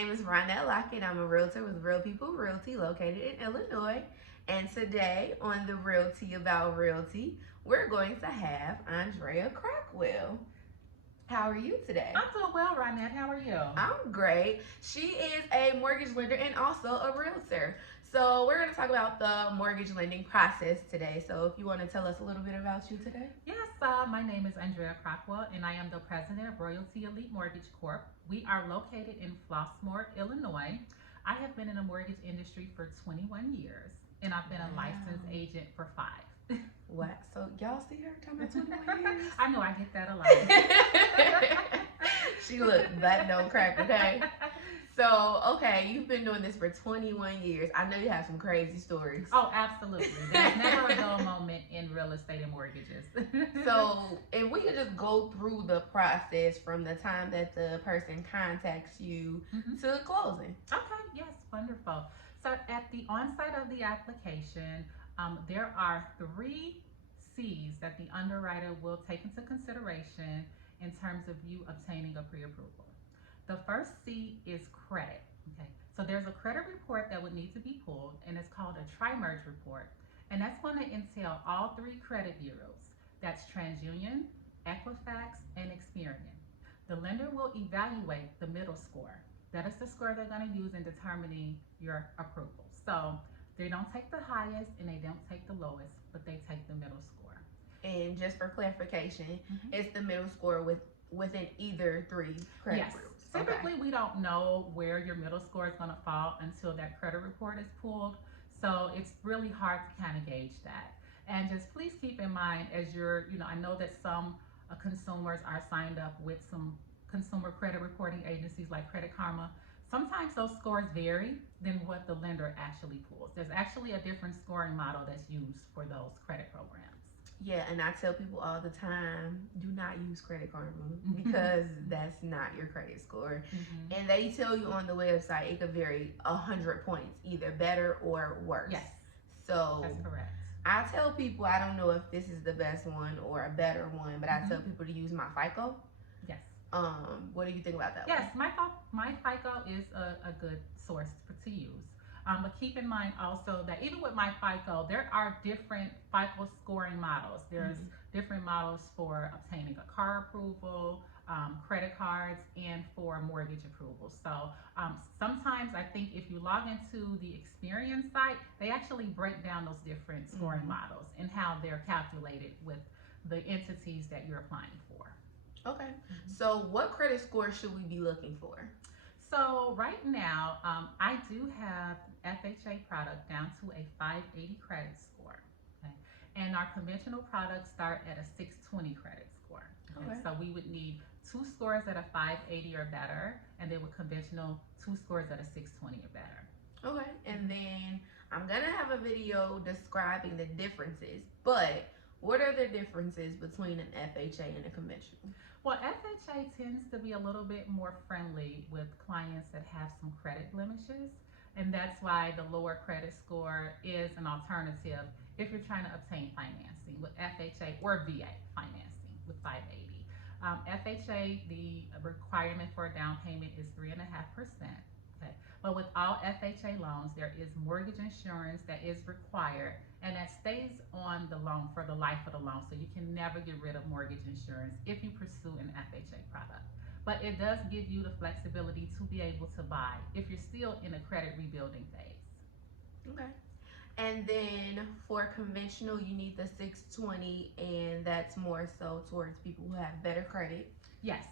name is Ronette Lockett. I'm a realtor with Real People Realty located in Illinois. And today on the Realty About Realty, we're going to have Andrea Crockwell. How are you today? I'm doing well, Ronette. How are you? I'm great. She is a mortgage lender and also a realtor. So we're going to talk about the mortgage lending process today. So if you want to tell us a little bit about you today. Yes, my name is Andrea Crockwell, and I am the president of Royalty Elite Mortgage Corp. We are located in Flossmoor, Illinois. I have been in the mortgage industry for 21 years, and I've been a licensed agent for 5. What? So y'all see her talking about 21 years? I know, I get that a lot. She look, that don't crack, okay? So, okay, you've been doing this for 21 years. I know you have some crazy stories. Oh, absolutely. There's never a dull moment in real estate and mortgages. So, if we could just go through the process from the time that the person contacts you to closing. Okay, yes, wonderful. So, at the onset of the application, there are 3 C's that the underwriter will take into consideration in terms of you obtaining a pre-approval. The first C is credit. Okay, so there's a credit report that would need to be pulled, and it's called a tri-merge report, and that's going to entail all 3 credit bureaus. That's TransUnion, Equifax, and Experian. The lender will evaluate the middle score. That is the score they're going to use in determining your approval. So they don't take the highest and they don't take the lowest, but they take the middle score. And just for clarification, it's the middle score within either 3 credit groups. Typically, we don't know where your middle score is going to fall until that credit report is pulled. So it's really hard to kind of gauge that. And just please keep in mind as you're, I know that some consumers are signed up with some consumer credit reporting agencies like Credit Karma. Sometimes those scores vary than what the lender actually pulls. There's actually a different scoring model that's used for those credit programs. Yeah, and I tell people all the time, do not use Credit Karma because that's not your credit score. And they tell you on the website it could vary 100 points, either better or worse. Yes, so that's correct. I tell people, I don't know if this is the best one or a better one, but I tell people to use my FICO. Yes. What do you think about that? Yes, my FICO is a good source to use. But keep in mind also that even with my FICO, there are different FICO scoring models. There's different models for obtaining a car approval, credit cards, and for mortgage approval. So sometimes I think if you log into the Experian site, they actually break down those different scoring models and how they're calculated with the entities that you're applying for. Okay. So what credit score should we be looking for? So right now, I do have FHA product down to a 580 credit score. Okay? And our conventional products start at a 620 credit score. Okay? So we would need 2 scores at a 580 or better, and then with conventional, 2 scores at a 620 or better. Okay, and then I'm gonna have a video describing the differences, but what are the differences between an FHA and a conventional? Well, FHA tends to be a little bit more friendly with clients that have some credit blemishes, and that's why the lower credit score is an alternative if you're trying to obtain financing with FHA or VA financing with 580. FHA, the requirement for a down payment is 3.5%. Okay. But with all FHA loans, there is mortgage insurance that is required, and that stays on the loan for the life of the loan. So you can never get rid of mortgage insurance if you pursue an FHA product. But it does give you the flexibility to be able to buy if you're still in a credit rebuilding phase. Okay. And then for conventional, you need the 620, and that's more so towards people who have better credit. Yes.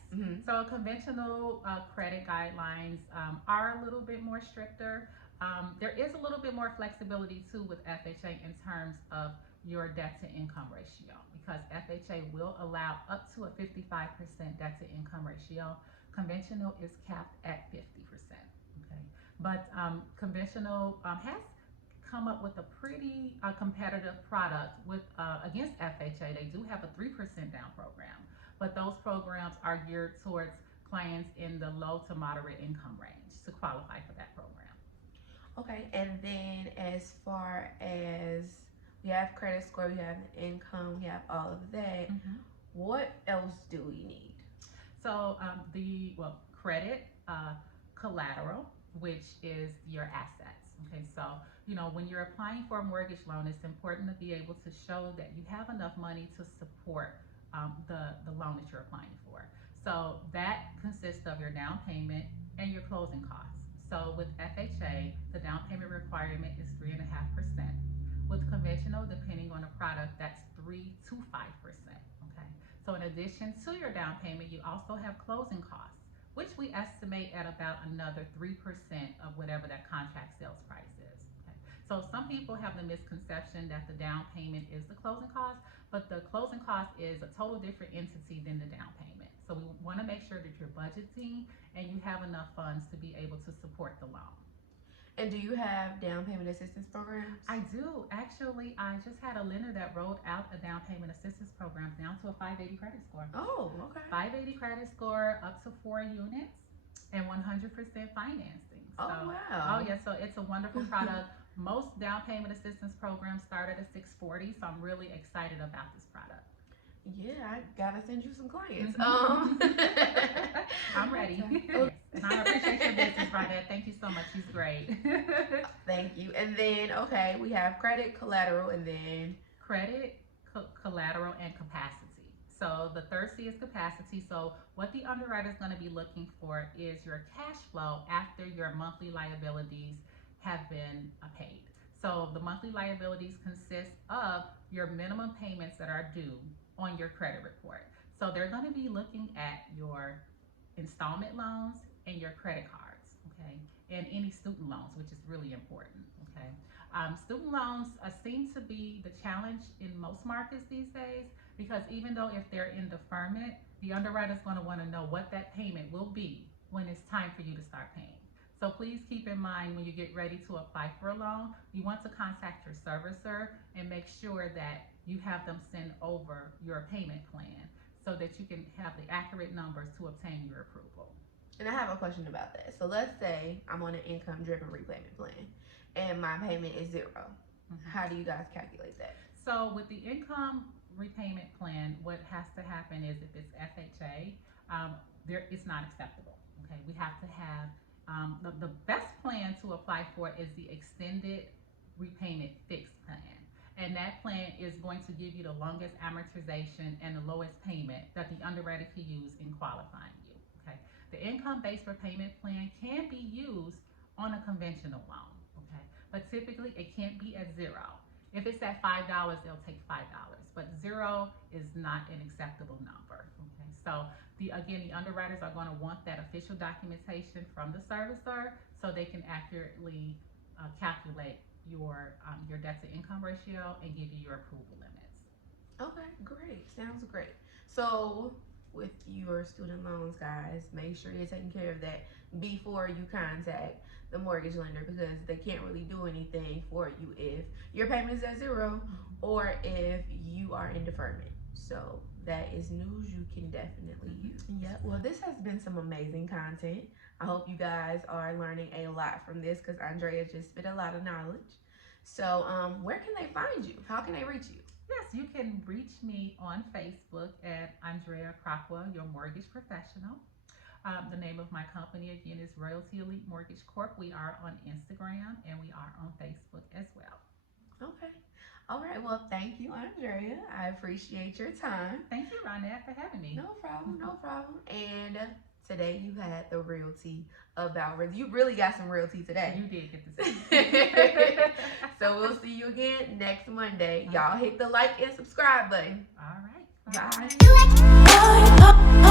So conventional credit guidelines are a little bit more stricter. There is a little bit more flexibility too with FHA in terms of your debt to income ratio, because FHA will allow up to a 55% debt to income ratio. Conventional is capped at 50%. Okay, but conventional has come up with a pretty competitive product with against FHA. They do have a 3% down program, but those programs are geared towards clients in the low to moderate income range to qualify for that program. Okay, and then as far as we have credit score, we have income, we have all of that, what else do we need? So credit, collateral, which is your assets. Okay, so when you're applying for a mortgage loan, it's important to be able to show that you have enough money to support the loan that you're applying for. So that consists of your down payment and your closing costs. So with FHA, the down payment requirement is 3.5%. With conventional, depending on the product, that's 3 to 5%. Okay. So in addition to your down payment, you also have closing costs, which we estimate at about another 3% of whatever that contract sales price is. Okay. So some people have the misconception that the down payment is the closing cost, but the closing cost is a total different entity than the down payment. So we want to make sure that you're budgeting and you have enough funds to be able to support the loan. And do you have down payment assistance programs? I do. Actually, I just had a lender that rolled out a down payment assistance program down to a 580 credit score. Oh, okay. 580 credit score, up to 4 units, and 100% financing. Oh, So, wow. oh yeah, so it's a wonderful product. Most down payment assistance programs start at a 640, so I'm really excited about this product. Yeah, I gotta send you some clients. I'm ready. And I appreciate your business, Ronette. Thank you so much. She's great. Thank you. And then, okay, we have credit, collateral, and then Credit, collateral, and capacity. So the third C is capacity. So what the underwriter is going to be looking for is your cash flow after your monthly liabilities have been paid. So the monthly liabilities consist of your minimum payments that are due on your credit report. So they're going to be looking at your installment loans and your credit cards, okay, and any student loans, which is really important, okay. Student loans seem to be the challenge in most markets these days, because even though if they're in deferment, the underwriter is going to want to know what that payment will be when it's time for you to start paying. So please keep in mind, when you get ready to apply for a loan, you want to contact your servicer and make sure that you have them send over your payment plan so that you can have the accurate numbers to obtain your approval. And I have a question about that. So let's say I'm on an income-driven repayment plan and my payment is 0. How do you guys calculate that? So with the income repayment plan, what has to happen is if it's FHA, it's not acceptable. Okay, we have to have the best plan to apply for is the extended repayment fixed plan. And that plan is going to give you the longest amortization and the lowest payment that the underwriter can use in qualifying you. Okay, the income-based repayment plan can be used on a conventional loan. Okay, but typically it can't be at 0. If it's at $5, they'll take $5, but 0 is not an acceptable number. Okay, so the underwriters are going to want that official documentation from the servicer so they can accurately calculate your debt to income ratio and give you your approval limits. Okay, great. Sounds great. So with your student loans, guys, make sure you're taking care of that before you contact the mortgage lender, because they can't really do anything for you if your payment is at 0 or if you are in deferment. So that is news you can definitely use. Yeah, well, this has been some amazing content. I hope you guys are learning a lot from this, because Andrea just spit a lot of knowledge. So where can they find you? How can they reach you? Yes, you can reach me on Facebook at Andrea Crockwell, your mortgage professional. The name of my company again is Royalty Elite Mortgage Corp. We are on Instagram and we are on Facebook as well. Okay. All right. Well, thank you, Andrea. I appreciate your time. Thank you, Ronette, for having me. No problem. No problem. And today you had the realty about realty. You really got some realty today. You did get to see. So we'll see you again next Monday. Y'all hit the like and subscribe button. All right. Bye.